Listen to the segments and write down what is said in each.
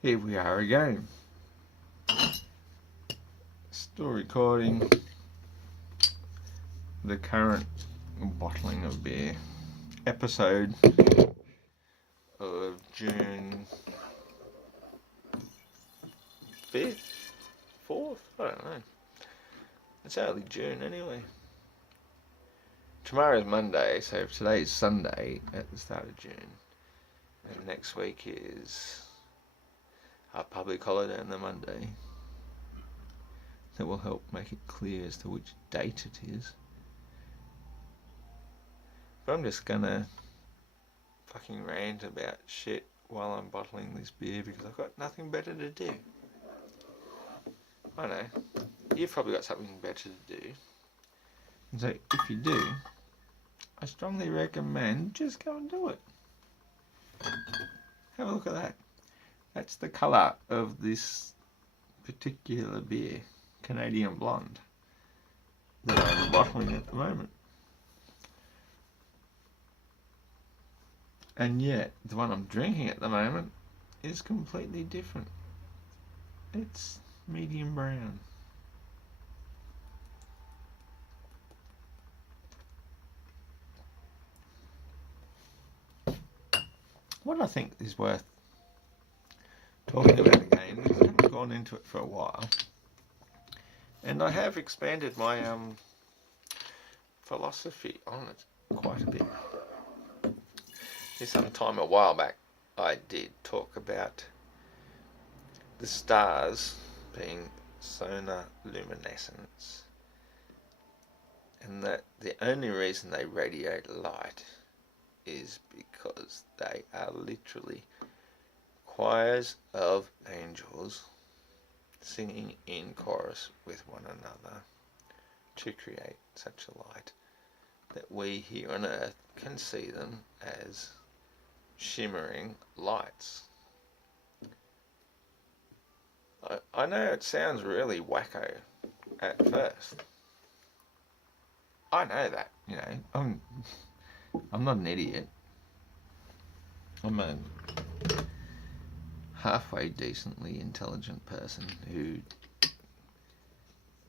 Here we are again. Still recording the current bottling of beer episode of June 5th, 4th, I don't know. It's early June anyway. Tomorrow's Monday, so if today's Sunday at the start of June, and next week is a public holiday on the Monday. That will help make it clear as to which date it is. But I'm just gonna fucking rant about shit while I'm bottling this beer because I've got nothing better to do. I know, you've probably got something better to do. And so if you do, I strongly recommend just go and do it. Have a look at that. That's the colour of this particular beer, Canadian Blonde, that I'm bottling at the moment. And yet, the one I'm drinking at the moment is completely different. It's medium brown. What I think is worth talking about again, because I haven't gone into it for a while, and I have expanded my philosophy on it quite a bit. A while back, I did talk about the stars being solar luminescence, and that the only reason they radiate light is because they are literally choirs of angels singing in chorus with one another to create such a light that we here on earth can see them as shimmering lights. I know it sounds really wacko at first. I know that, I'm not an idiot. I'm a halfway decently intelligent person who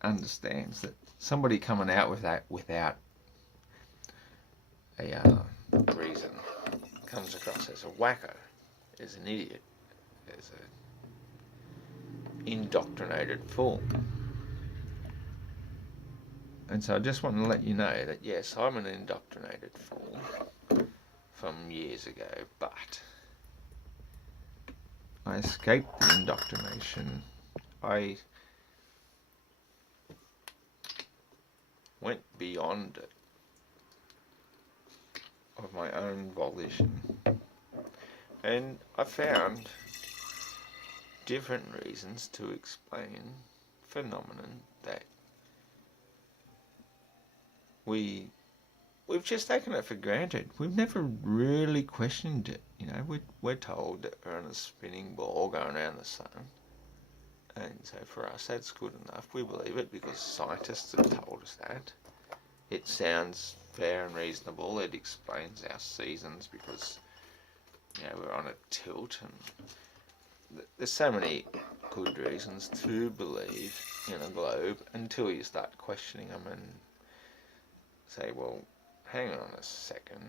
understands that somebody coming out with that without a reason comes across as a wacko, as an idiot, as an indoctrinated fool. And so I just want to let you know that yes, I'm an indoctrinated fool from years ago, but I escaped the indoctrination. I went beyond it of my own volition, and I found different reasons to explain phenomenon that we've just taken it for granted. We've never really questioned it. We're told that we're on a spinning ball going around the sun, and so for us that's good enough. We believe it because scientists have told us that. It sounds fair and reasonable. It explains our seasons because we're on a tilt, and there's so many good reasons to believe in a globe until you start questioning them and say, well, hang on a second,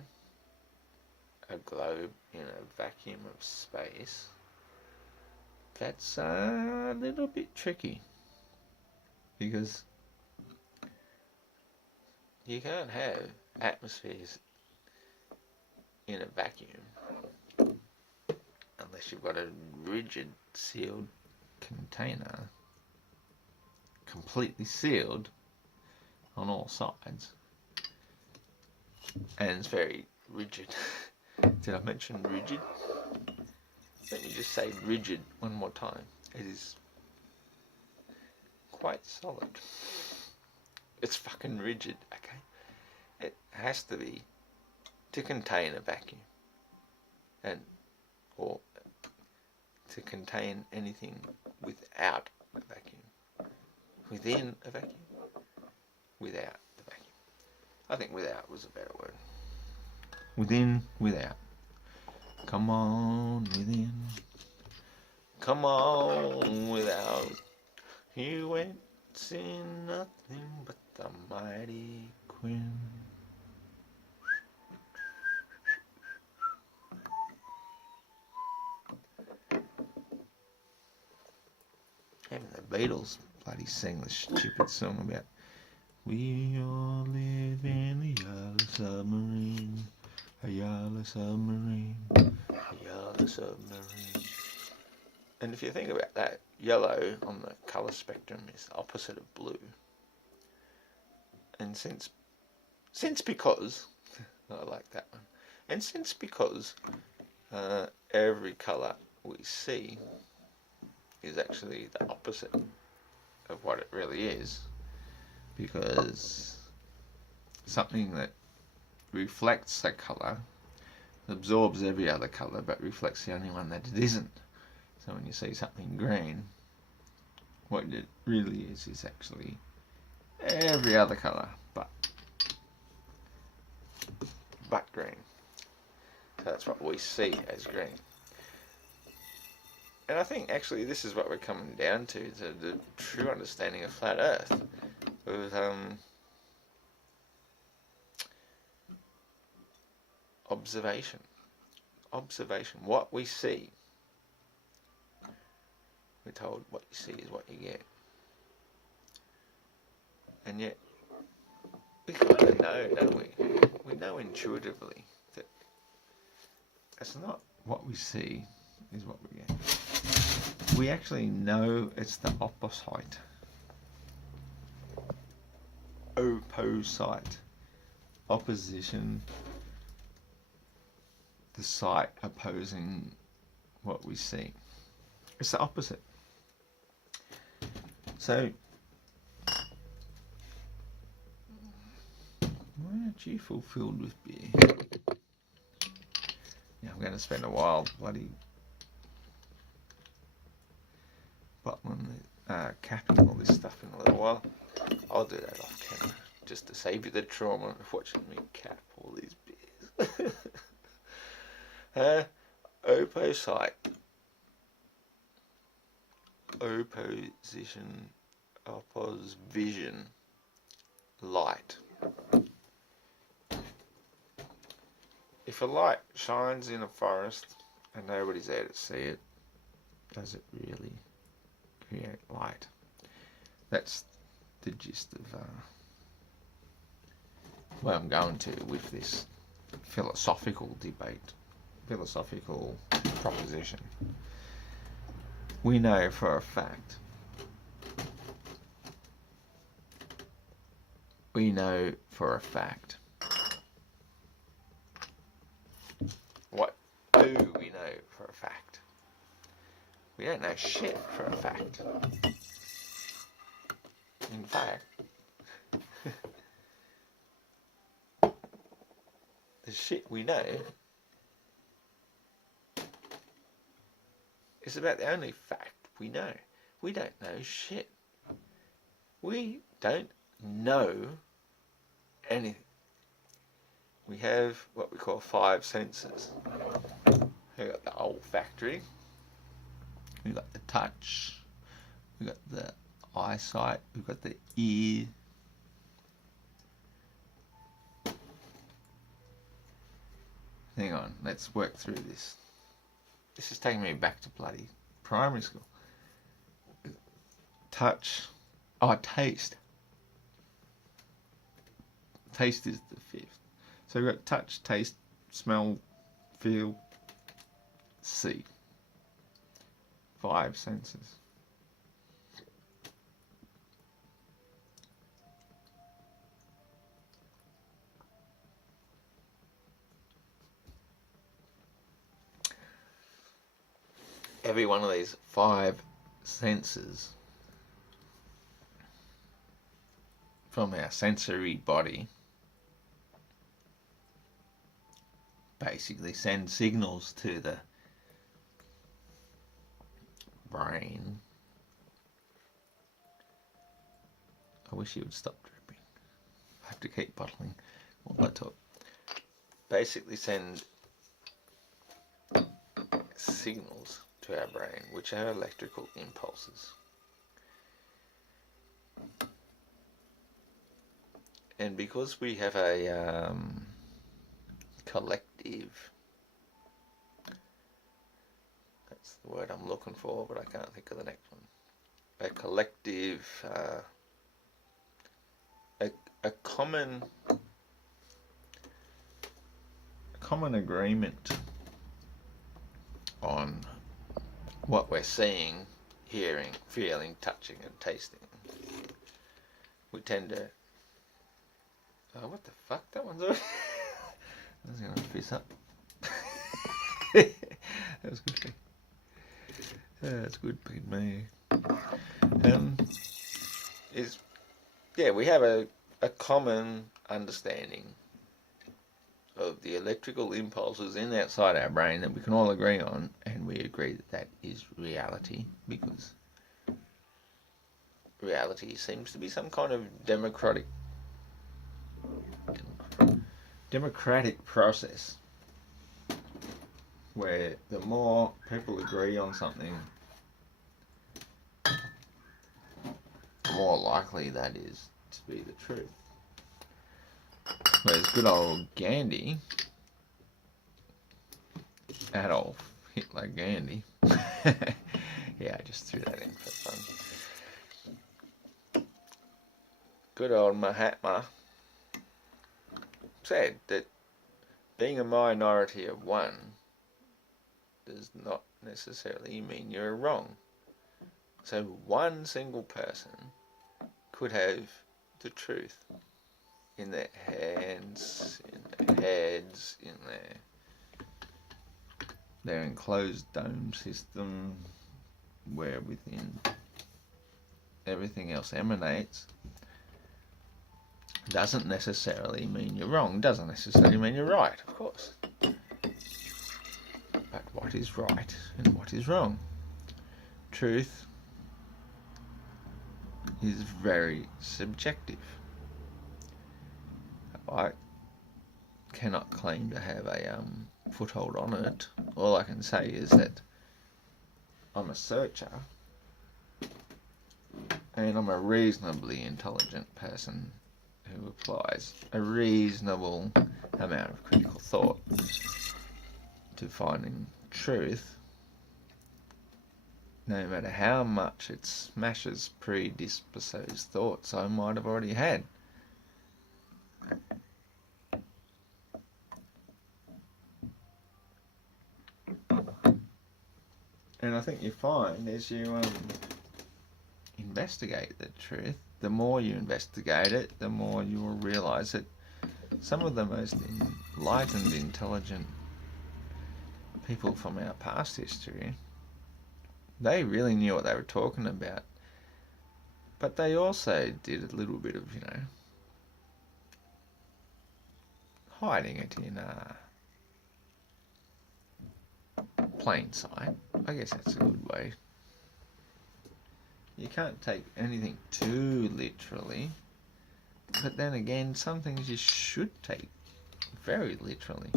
a globe in a vacuum of space, that's a little bit tricky, because you can't have atmospheres in a vacuum unless you've got a rigid sealed container, completely sealed on all sides, and it's very rigid. Did I mention rigid? Let me just say rigid one more time. It is quite solid. It's fucking rigid, okay? It has to be to contain a vacuum, or to contain anything without a vacuum. Within a vacuum, without the vacuum. I think without was a better word. Within, without. Come on, within. come on without you ain't seen nothing but the mighty Quinn. Even the Beatles bloody sang the stupid song about we all live in a yellow submarine, a yellow submarine, a yellow submarine. And if you think about that, yellow on the colour spectrum is the opposite of blue. And since because, I like that one, and since because every colour we see is actually the opposite of what it really is, because something that reflects a colour absorbs every other colour but reflects the only one that it isn't. So when you see something green, what it really is actually every other colour but green. So that's what we see as green. And I think actually this is what we're coming down to the true understanding of flat Earth. With observation. What we see. We're told what you see is what you get. And yet, we kind of know, don't we? We know intuitively that it's not what we see is what we get. We actually know it's the opposite. Opposite. Opposition. The sight opposing what we see. It's the opposite. So, why aren't you fulfilled with beer? Yeah, I'm going to spend a while bloody bottling, capping all this stuff in a little while. I'll do that off camera, just to save you the trauma of watching me cap all these beers. Opposite. Opposition. Opposition. Light. If a light shines in a forest and nobody's there to see it, does it really create light? That's the gist of where I'm going to with this philosophical debate, philosophical proposition. We know for a fact. What do we know for a fact? We don't know shit for a fact. In fact, the shit we know is about the only fact we know. We don't know shit. We don't know anything. We have what we call 5 senses. We've got the olfactory, we've got the touch, we've got the eyesight, we've got the ear, hang on, let's work through this. This is taking me back to bloody primary school. Touch, taste. Taste is the 5th. So we've got touch, taste, smell, feel, see. 5 senses. Every one of these 5 senses from our sensory body basically send signals to the brain. I wish you would stop dripping. I have to keep bottling while I talk. Basically send signals to to our brain, which are electrical impulses. And because we have a collective, that's the word I'm looking for, but I can't think of the next one. A collective, a common agreement on what we're seeing, hearing, feeling, touching, and tasting. We tend to. Oh, what the fuck? That one's already. I was gonna fizz up. That was good. That's good, big me. We have a common understanding of the electrical impulses in outside our brain that we can all agree on, and we agree that that is reality, because reality seems to be some kind of democratic process where the more people agree on something, the more likely that is to be the truth. Whereas good old Gandhi, Adolf Hitler Gandhi, yeah, I just threw that in for fun. Good old Mahatma said that being a minority of one does not necessarily mean you're wrong. So one single person could have the truth in their hands, in their heads, in their enclosed dome system, where within everything else emanates. Doesn't necessarily mean you're wrong, doesn't necessarily mean you're right, of course. But what is right and what is wrong? Truth is very subjective. I cannot claim to have a foothold on it. All I can say is that I'm a searcher, and I'm a reasonably intelligent person who applies a reasonable amount of critical thought to finding truth, no matter how much it smashes predisposed thoughts I might have already had. And I think you find as you investigate the truth, the more you investigate it, the more you will realise that some of the most enlightened, intelligent people from our past history, they really knew what they were talking about. But they also did a little bit of, hiding it in plain sight. I guess that's a good way. You can't take anything too literally, but then again, some things you should take very literally.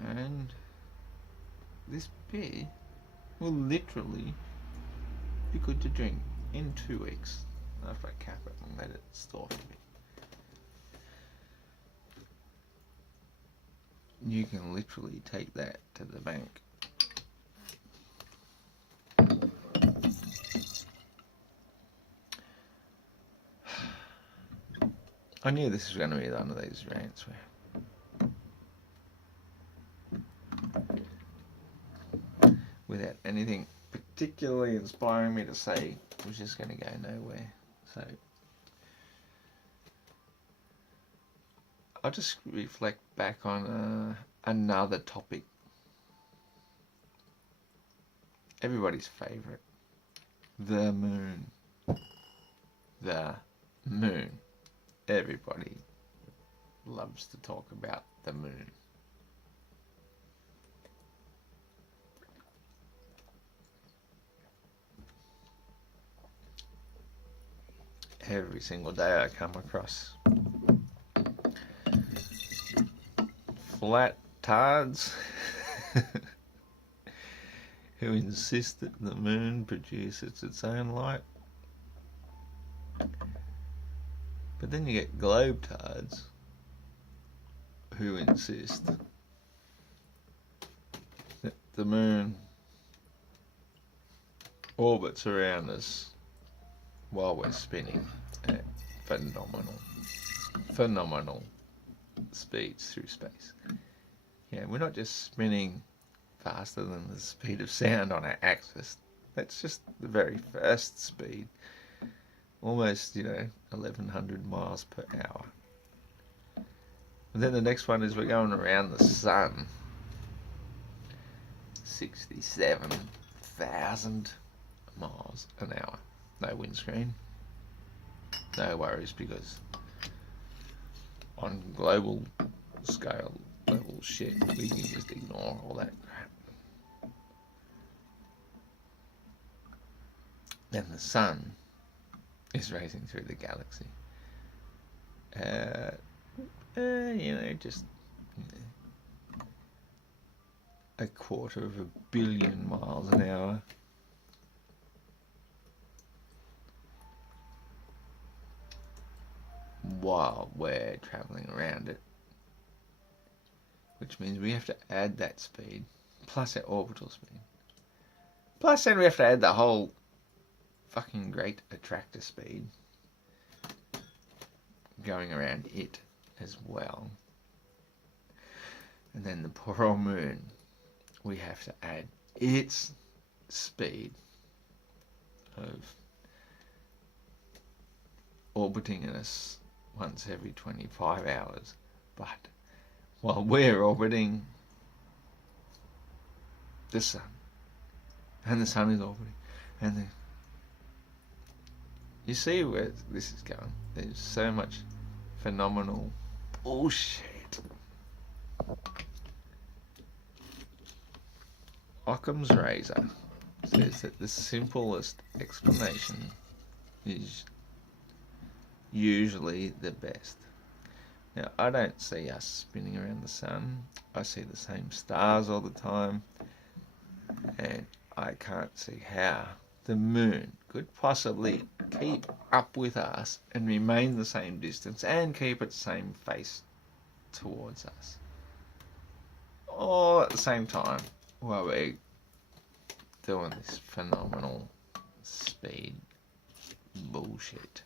And this beer will literally be good to drink in 2 weeks after I cap it and let it store for me. You can literally take that to the bank. I knew this was going to be one of these rants where without anything particularly inspiring me to say, it was just going to go nowhere. So I'll just reflect back on another topic. Everybody's favourite. The moon. The moon. Everybody loves to talk about the moon. Every single day I come across flat tards who insist that the moon produces its own light. But then you get globetards who insist that the moon orbits around us while we're spinning at phenomenal speeds through space. Yeah, we're not just spinning faster than the speed of sound on our axis. That's just the very first speed. Almost, 1100 miles per hour. And then the next one is we're going around the sun. 67,000 miles an hour. No windscreen. No worries, because on global scale level shit, we can just ignore all that crap. Then the sun is racing through the galaxy. Just a quarter of a billion miles an hour. While we're traveling around it. Which means we have to add that speed, plus our orbital speed. Plus then we have to add the whole fucking great attractor speed going around it as well. And then the poor old moon, we have to add its speed of orbiting us once every 25 hours. But while we're orbiting the sun, and the sun is orbiting, and then you see where this is going. There's so much phenomenal bullshit. Occam's razor says that the simplest explanation is usually the best. Now, I don't see us spinning around the sun. I see the same stars all the time. And I can't see how the moon could possibly keep up with us and remain the same distance and keep its same face towards us, all at the same time while we're doing this phenomenal speed bullshit.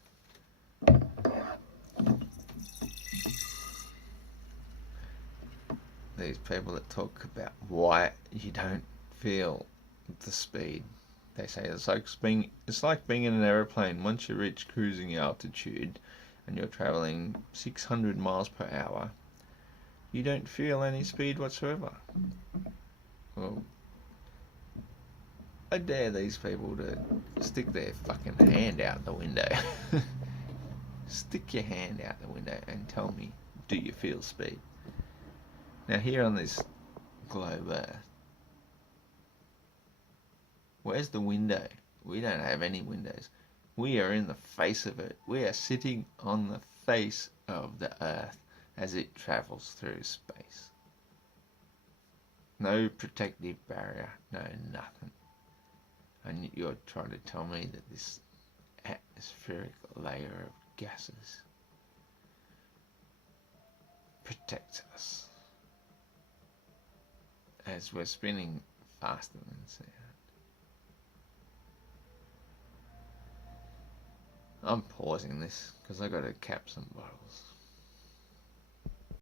These people that talk about why you don't feel the speed. They say it's like being in an aeroplane. Once you reach cruising altitude and you're traveling 600 miles per hour, you don't feel any speed whatsoever. Well, I dare these people to stick their fucking hand out the window. Stick your hand out the window and tell me, do you feel speed? Now here on this globe Earth, where's the window? We don't have any windows. We are in the face of it. We are sitting on the face of the Earth as it travels through space. No protective barrier, no nothing. And you're trying to tell me that this atmospheric layer of gases protects us as we're spinning faster than sound. I'm pausing this because I got to cap some bottles.